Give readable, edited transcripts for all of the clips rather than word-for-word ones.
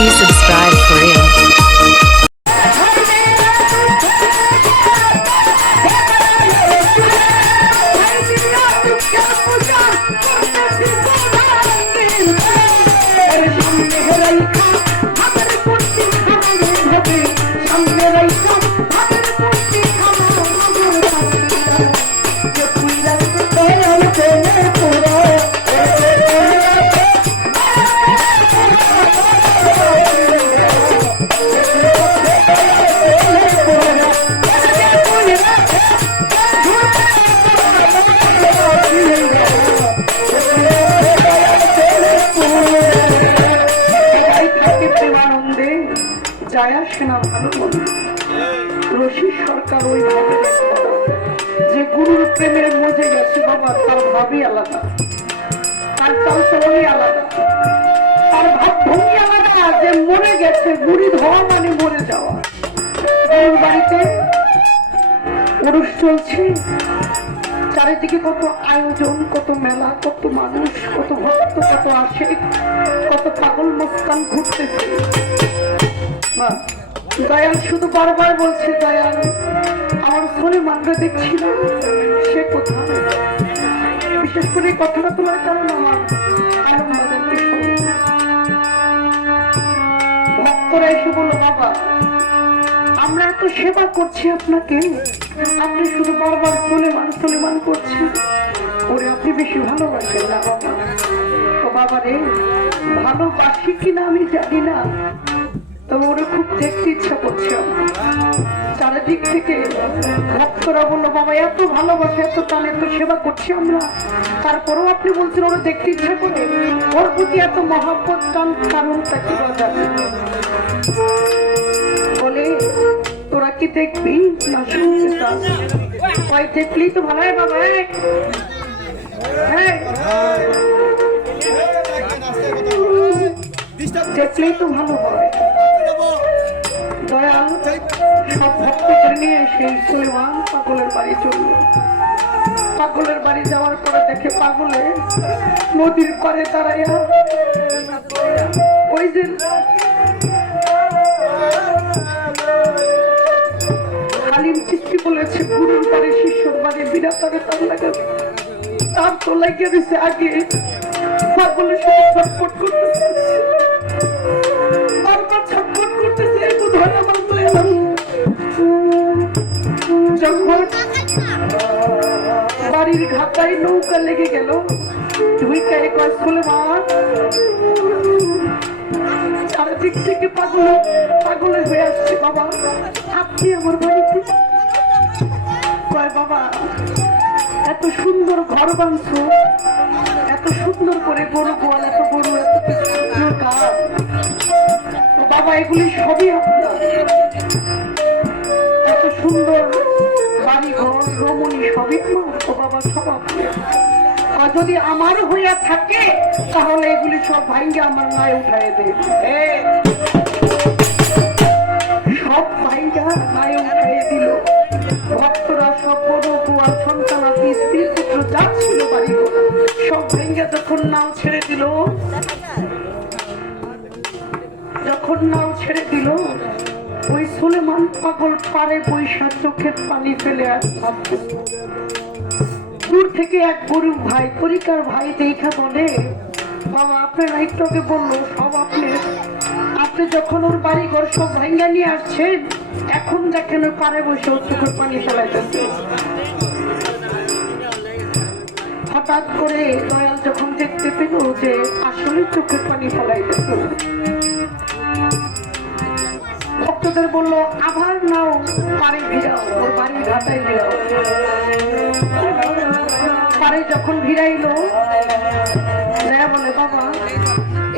Please subscribe for real. Rashid সরকার ওই ভাবে যে গুরুর প্রেমের মজে গেছে বাবা, তার ভাবই আলাদা, তার চালচলনই আলাদা, তার ভাবভঙ্গি আলাদা। যে মরে গেছে, বুড়ি ধোয়া মানে মরে যাওয়া। গুরুর বাড়িতে পুরুষ চলছে, চারিদিকে কত আয়োজন, কত মেলা, কত মানুষ, কত ভক্ত, কত আসে, কত পাগল মস্তান ঘুরতেছে। দয়াল শুধু বারবার বলছে, দয়াল আমার ফোনে মানবে দেখছিল সে কোথায়। বিশেষ করে কথাটা তোলার কারণ আমার ভক্তরা এসে বললো, বাবা আমরা এত সেবা করছি আপনাকে, আপনি শুধু বারবার সুলেমান করছেন, ওরে আপনি বেশি ভালোবাসেন না বাবা। ও বাবা রে, ভালোবাসি কিনা আমি জানি না, তবে ওরে খুব দেখতে ইচ্ছা করছে আমার। চারিদিক থেকে ভক্তরা বললো, বাবা এত ভালোবাসে, এত টান, এত সেবা করছি আমরা, তারপরেও আপনি বলছেন ওরা দেখতে ইচ্ছা করে, ওর প্রতি এত মহাব্বত টান, কারণটা কি বাজার? বলে তোরা কি দেখবি না শুনতে চাস? ওই দেখলেই তো ভালো হয় বাবা। দেখলেই তো ভালো হয়। দয়াল সব ভক্তদের নিয়ে সেই সুলেমান পাগলের বাড়ি চলল। পাগলের বাড়ি যাওয়ার পরে দেখে পাগলে নদীর পাড়ে দাঁড়াইয়া ওই যে হালিম চিঠি বলেছে, গুরুর বাড়ি শিষ্যর বাড়ি বিরাটারে তার লাগে, তার তো লাগিয়ে দিছে আগে। পাগলের সাথে ছটফট করতেছে, ছটফট করতেছে, একটু ধরে আমার যখন বাড়ির ঘাটায় নৌকা লেগে গেল, ঢুইকায় কয় সুলেমান, চারিদিক থেকে পাগলের হয়ে আসছে, বাবা আপনি আমার বাড়িতে? কয় বাবা এত সুন্দর ঘর বাঁধছো, এত সুন্দর করে গরু গোয়াল, এত গরু, এত বাবা এগুলি সবই আপনার, এত সুন্দর বাড়ি ঘর রমণী সবই তো বাবা সব আপনার। আর যদি আমার হইয়া থাকে তাহলে এগুলি সব ভাইঙ্গে আমার নায় উঠাই দেবে, সব ভাইঙ্গা নায় উঠাই দিল। ভক্তরা সব গরু গোয়াল, সন্তান, স্ত্রী পুত্র যা ছিল বাড়ি সব ভাইঙ্গা যখন নাও ছেড়ে দিল, ওই সুলেমান পাগল পারে বৈশা চোখের পানি ফেলে আসছে। দূর থেকে এক গরিব ভাই, তরিকার ভাই দেখা বলে, বাবা আপনার একটুকে বললো সব আপনি যখন ওর বাড়ি ঘর সব ভাঙ্গা নিয়ে আসছেন, এখন দেখেন ওই পারে বসে ওর চোখের পানি ফেলাইতেছে। হঠাৎ করে দয়াল যখন দেখতে পেল যে আসলে চোখের পানি ফেলাইতেছে, ভক্তদের বললো আবার নাও পারে ভিড়াও, ওর বাড়ির ঘাটায় ভিড়াও। পারে যখন ভিড়াইলো, বলে বাবা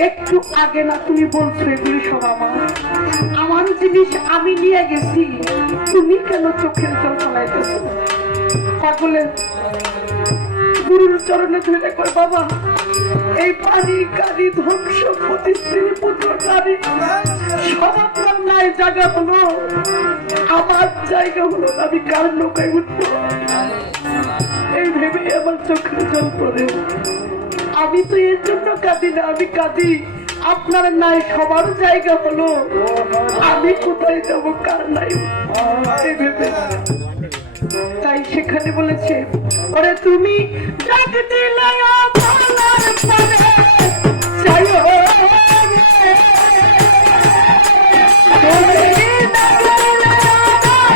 একটু আগে না তুমি বলছো এগুলি সব আমার জিনিস, আমি নিয়ে গেছি, তুমি কেন চোখের জল ফলাইতেছো? পাগলের গুরুর চরণে ধরে কয়, বাবা এই পানি গাড়ি ধন সম্পত্তি, স্ত্রী পুত্র নারী সব আপনার নাই, জায়গা হলো আমার জায়গা হলো, আমি কার নৌকায় উঠবো এই ভেবে আমার চোখের জল পড়ে। আমি তো এর জন্য কাঁদি না, আমি কাঁদি আপনার নাই সবার জায়গা হলো, আমি কোথায় যাবো, কার নাই এই ভেবে। তাই সেখানে বলেছে, ওরে তুমি ডাক দিলে আমার পানে চাইও রে। তুমি ডাক দিলে আমার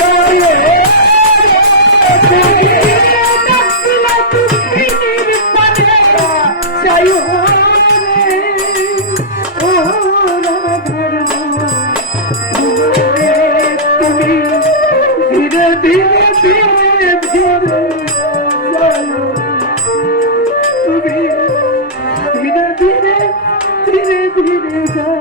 পানে তুমি ডাক দিলে পৃথিবীর পানে চাইও রে। ও রাধার তুমি ধীরে ধীরে ধীরে ধীরে যাও, তুমি ধীরে ধীরে ধীরে ধীরে যাও।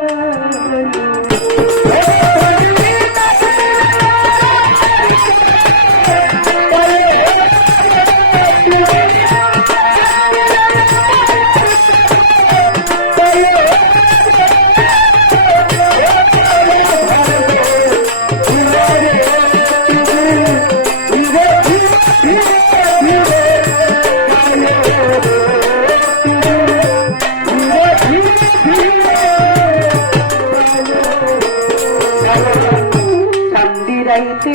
চান্দিরাইতে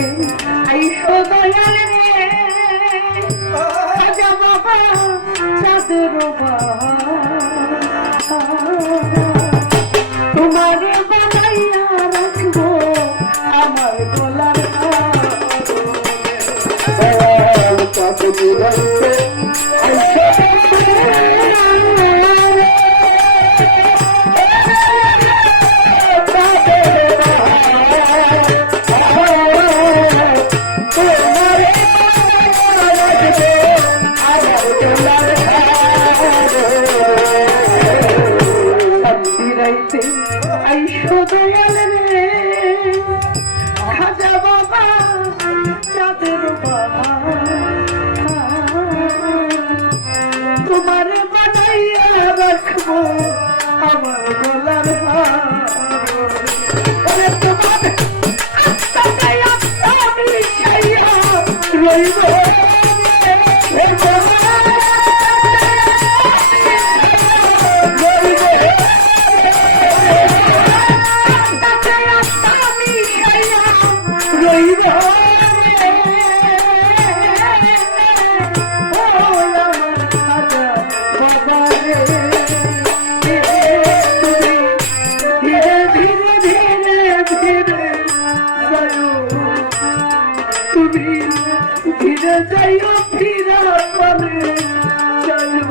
আইসো দয়াল রে, খাজা বাবা চাঁদের তোমার বানাইয়া রাখবো আমার গলার আইসো দয়াল রে, খাজা বাবা চাঁদের তোমার বানাইয়া রাখবো আমার গলার হার। তোমার আত্মাটাই আত্মা মিশাইয়া রইব তুমি ধীরে যাইও ফিরা পালে যাইও।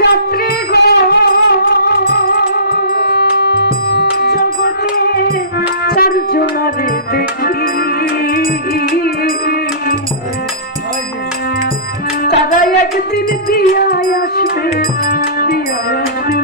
যাত্রী গো জগতে চারজনারে দেখি, তারা একদিন দিয়ায় আসবে, দিয়ায় আসবে